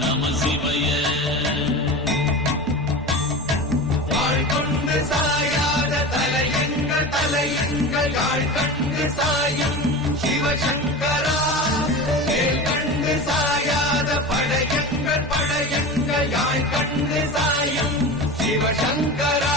நம சிவய. வாழ்கொண்டு சாயாத தலையங்கள் தலையங்கள் யாழ் கண்டு சாயம் சிவசங்கரா. மேல் கண்டு சாயாத படையங்கள் படையங்கள் யாழ் கண்டு சாயம் சிவசங்கரா.